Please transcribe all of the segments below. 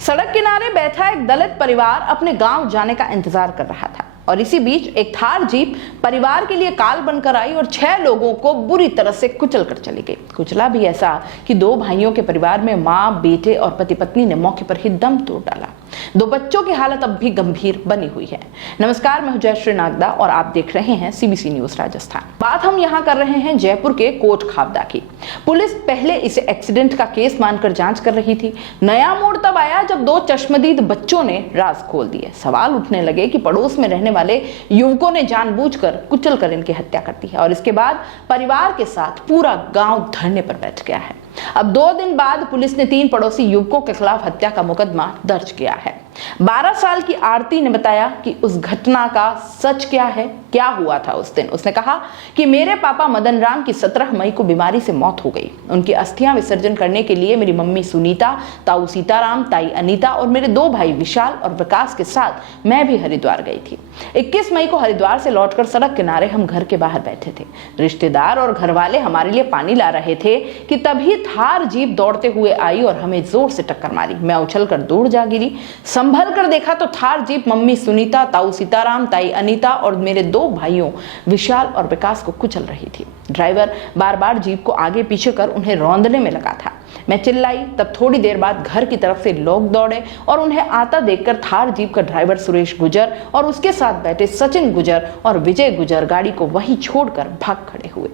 सड़क किनारे बैठा एक दलित परिवार अपने गांव जाने का इंतजार कर रहा था और इसी बीच एक थार जीप परिवार के लिए काल बनकर आई और 6 लोगों को बुरी तरह से कुचल कर चली गई। कुचला भी ऐसा कि 2 भाइयों के परिवार में मां, बेटे और पति पत्नी ने मौके पर ही दम तोड़ डाला। 2 बच्चों की हालत अब भी गंभीर बनी हुई है। नमस्कार, मैं हूं जयश्री नागदा और आप देख रहे हैं सीबीसी न्यूज राजस्थान। बात हम यहां कर रहे हैं जयपुर के कोट खाबदा की। पुलिस पहले इसे एक्सीडेंट का केस मानकर जांच कर रही थी। नया मोड़ तब आया जब 2 चश्मदीद बच्चों ने राज खोल दिए। सवाल उठने लगे कि पड़ोस में रहने वाले युवकों ने जानबूझकर कुचलकर इनकी हत्या कर दी है और इसके बाद परिवार के साथ पूरा गांव धरने पर बैठ गया है। अब 2 दिन बाद पुलिस ने 3 पड़ोसी युवकों के खिलाफ हत्या का मुकदमा दर्ज किया है। 12 साल की आरती ने बताया कि उस घटना का सच क्या है, क्या हुआ था उस दिन। उसने कहा कि मेरे पापा मदन राम की 17 मई को बीमारी से मौत हो गई। उनकी अस्थियां विसर्जन करने के लिए मेरी मम्मी सुनीता, ताऊ सीताराम, ताई अनीता और मेरे 2 भाई विशाल और विकास के साथ मैं भी हरिद्वार गई थी। 21 मई को हरिद्वार से लौटकर सड़क किनारे हम घर के बाहर बैठे थे। रिश्तेदार और घर वाले हमारे लिए पानी ला रहे थे कि तभी थार जीप दौड़ते हुए आई और हमें जोर से टक्कर मारी। मैं उछलकर दूर जा गिरी। संभल कर देखा तो थार जीप मम्मी सुनीता, ताऊ सीताराम, ताई अनीता और मेरे 2 भाइयों विशाल और विकास को कुचल रही थी। ड्राइवर बार बार जीप को आगे पीछे कर उन्हें रौंदने में लगा था। मैं चिल्लाई, तब थोड़ी देर बाद घर की तरफ से लोग दौड़े और उन्हें आता देखकर थार जीप का ड्राइवर सुरेश गुजर और उसके साथ बैठे सचिन गुजर और विजय गुजर गाड़ी को वहीं छोड़कर भाग खड़े हुए।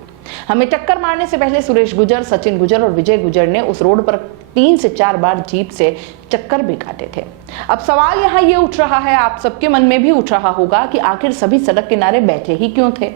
हमें टक्कर मारने से पहले सुरेश गुजर, सचिन गुजर और विजय गुजर ने उस रोड पर 3 से 4 बार जीप से चक्कर भी काटे थे। अब सवाल यहाँ ये उठ रहा है, आप सबके मन में भी उठ रहा होगा कि आखिर सभी सड़क किनारे बैठे ही क्यों थे।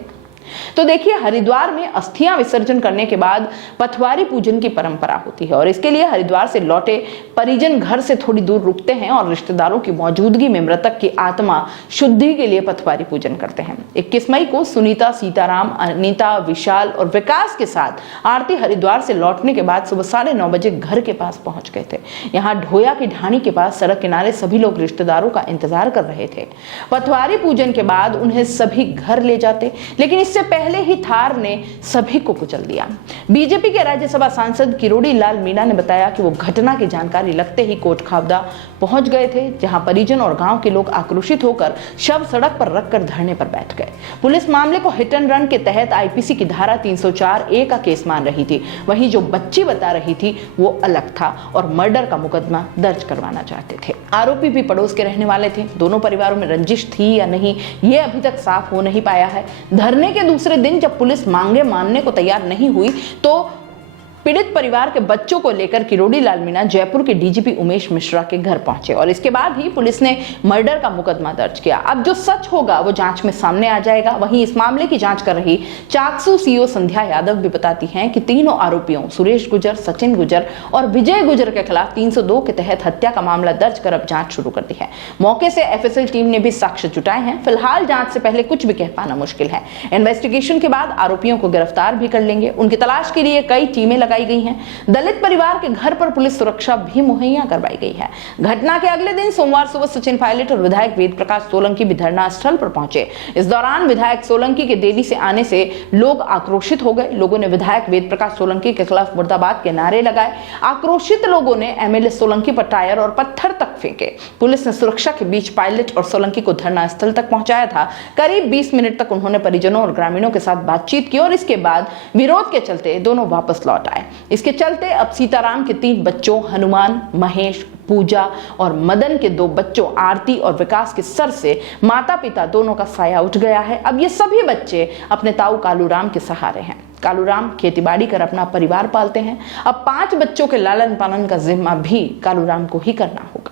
तो देखिए, हरिद्वार में अस्थियां विसर्जन करने के बाद पथवारी पूजन की परंपरा होती है और इसके लिए हरिद्वार से लौटे परिजन घर से थोड़ी दूर रुकते हैं और रिश्तेदारों की मौजूदगी में मृतक की आत्मा शुद्धि के लिए पथवारी पूजन करते हैं। 21 मई को सुनीता, सीताराम, अनीता, विशाल और विकास के साथ आरती हरिद्वार से लौटने के बाद सुबह 9:30 बजे घर के पास पहुंच गए थे। यहाँ ढोया की ढाणी के पास सड़क किनारे सभी लोग रिश्तेदारों का इंतजार कर रहे थे। पथवारी पूजन के बाद उन्हें सभी घर ले जाते, लेकिन इससे पहले ही थार ने सभी को कुचल दिया। बीजेपी के राज्यसभा सांसद किरोड़ी लाल मीणा ने बताया कि वो घटना की जानकारी लगते ही कोट खाबदा पहुंच गए थे, जहां परिजन और गांव के लोग आक्रोशित होकर शव सड़क पर रखकर धरने पर बैठ गए। पुलिस मामले को हिट एंड रन के तहत आईपीसी की धारा 304A का केस मान रही थी। वहीं जो बच्ची बता रही थी वो अलग था और मर्डर का मुकदमा दर्ज करवाना चाहते थे। आरोपी भी पड़ोस के रहने वाले थे। दोनों परिवारों में रंजिश थी या नहीं, ये अभी तक साफ हो नहीं पाया है। धरने के दूसरे दिन जब पुलिस मांगे मानने को तैयार नहीं हुई तो पीड़ित परिवार के बच्चों को लेकर किरोड़ी लाल मीणा जयपुर के डीजीपी उमेश मिश्रा के घर पहुंचे और इसके बाद ही पुलिस ने मर्डर का मुकदमा दर्ज किया। अब जो सच होगा वो जांच में सामने आ जाएगा। वहीं इस मामले की जांच कर रही चाकसू सीओ संध्या यादव भी बताती हैं कि तीनों आरोपियों सुरेश गुजर, सचिन गुजर और विजय गुजर के खिलाफ 302 के तहत हत्या का मामला दर्ज कर अब जांच शुरू कर दी है। मौके से एफएसएल टीम ने भी साक्ष्य जुटाए हैं। फिलहाल जांच से पहले कुछ भी कह पाना मुश्किल है। इन्वेस्टिगेशन के बाद आरोपियों को गिरफ्तार भी कर लेंगे। उनकी तलाश के लिए कई टीमें लगाई गई हैं। दलित परिवार के घर पर पुलिस सुरक्षा भी मुहैया करवाई गई है। घटना के अगले दिन सोमवार सुबह सचिन पायलट और विधायक वेद प्रकाश सोलंकी भी धरना स्थल पर पहुंचे। इस दौरान विधायक सोलंकी के देरी से आने से लोग आक्रोशित हो गए। लोगों ने विधायक वेद प्रकाश सोलंकी के खिलाफ मुर्दाबाद के नारे लगाए। आक्रोशित लोगों ने एमएलए सोलंकी पर टायर और पत्थर तक फेंके। पुलिस ने सुरक्षा के बीच पायलट और सोलंकी को धरना स्थल तक पहुंचाया था। करीब 20 मिनट तक उन्होंने परिजनों और ग्रामीणों के साथ बातचीत की और इसके बाद विरोध के चलते दोनों वापस लौट आए। इसके चलते अब सीताराम के 3 बच्चों हनुमान, महेश, पूजा और मदन के 2 बच्चों आरती और विकास के सर से माता पिता दोनों का साया उठ गया है। अब ये सभी बच्चे अपने ताऊ कालूराम के सहारे हैं। कालूराम खेतीबाड़ी कर अपना परिवार पालते हैं। अब 5 बच्चों के लालन पालन का जिम्मा भी कालूराम को ही करना होगा।